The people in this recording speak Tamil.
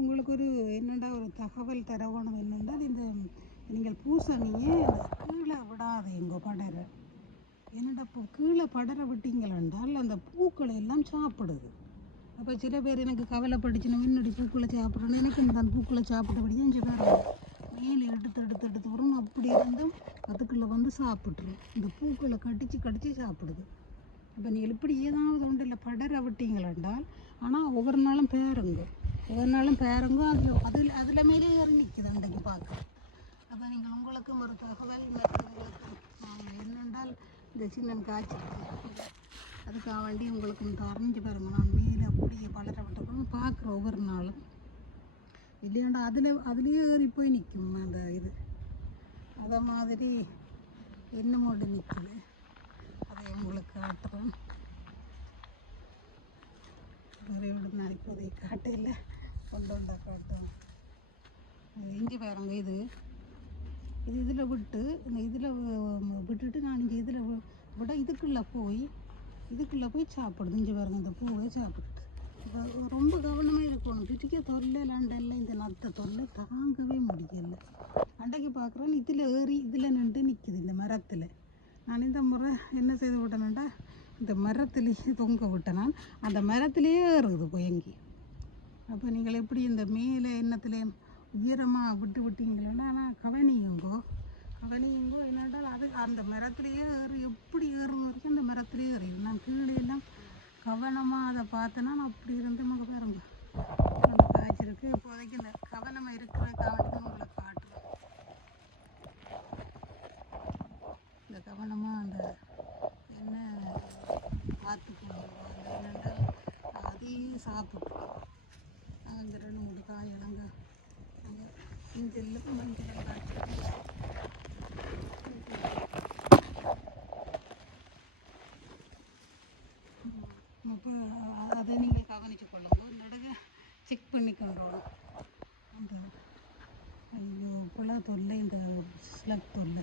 உங்களுக்கு ஒரு என்னென்னா ஒரு தகவல் தரவணும் என்னென்றால் இந்த நீங்கள் பூசணியே கீழே விடாதீங்க படர. என்னடா கீழே படர விட்டீங்களென்றால் அந்த பூக்களை எல்லாம் சாப்பிடுது. அப்போ சில பேர் எனக்கு கவலைப்பட்டுச்சுன்னா முன்னாடி பூக்களை சாப்பிட்றேன்னு எனக்கு இந்த பூக்களை சாப்பிட்டபடியே அஞ்சு பேர் மேலே எடுத்து வரும். அப்படி இருந்தும் அதுக்குள்ளே வந்து சாப்பிட்ரும். இந்த பூக்களை கடித்து சாப்பிடுது. அப்போ நீங்கள் இப்படி ஏதாவது ஒன்று இல்லை படர விட்டீங்களென்றால் ஆனால் ஒவ்வொரு நாளும் பேருங்க அதில் மேலே ஏறி நிற்குது அன்றைக்கு பார்க்க. அப்போ நீங்கள் உங்களுக்கும் ஒரு தகவல் மற்றவங்களுக்கு என்னென்றால் இந்த சின்ன காய்ச்சிருக்கு அதுக்காக வேண்டி உங்களுக்கும் அறிஞ்சு பாருங்க. நான் மேலே அப்படியே பலர விட்டு பார்க்குறேன் ஒவ்வொரு நாளும் இல்லையாண்டா அதுலேயே ஏறி போய் நிற்கும் அந்த இது. அதை மாதிரி என்னமோடு நிற்குது. அதை உங்களுக்கு காட்டுறேன். நிறைய விட நான் இப்போதை காட்டையில் கொண்டு காட்டுறேன். இஞ்சி பாருங்க இதில் விட்டுட்டு நான் இங்கே இதில் விட இதுக்குள்ளே போய் சாப்பிடுது. இஞ்சி பாருங்க இந்த பூவை சாப்பிடுது. இப்போ ரொம்ப கவனமாக இருக்கணும். பிடிக்க தொல்லை லண்டனில் இந்த நத்தை தொல்லை தாங்கவே முடியல. அண்டைக்கு பார்க்குறேன் இதில் நின்று நிற்கிது இந்த மரத்தில். நான் இந்த முறை என்ன செய்து விட்டேன்டா இந்த மரத்துலேயே தொங்க விட்டேன். நான் அந்த மரத்துலேயே ஏறுது கொயங்கி. அப்போ நீங்கள் எப்படி இந்த மேலே எண்ணத்துலேயும் உயரமாக விட்டீங்களேன்னா ஆனால் கவனியுங்கோ என்னென்றால் அது அந்த மரத்துலேயே எப்படி ஏறும் வரைக்கும் அந்த மரத்துலேயே ஏறிடும். நான் கீழே எல்லாம் கவனமாக அதை பார்த்தேன்னா நான் அப்படி இருந்து நமக்கு பாருங்க அந்த காய்ச்சிருக்கு. இப்போதைக்கு இந்த கவனமாக இருக்கிற காவலிக்கு உங்களை காட்டுறேன். இந்த கவனமாக அந்த என்ன பார்த்துக்கணும். அந்த என்னென்றால் அதையும் சாப்பிட்றோம். அங்கே 2-3 காய் அங்கே இஞ்செல்லாம் மஞ்சள் காய்ச்சி அப்போ அதை நீங்கள் கவனித்து கொள்ளுங்க. நடுக செக் பண்ணி கொண்டோம். அந்த ஐயோ புலா தொல்லை இந்த ஸ்லக் தொல்லை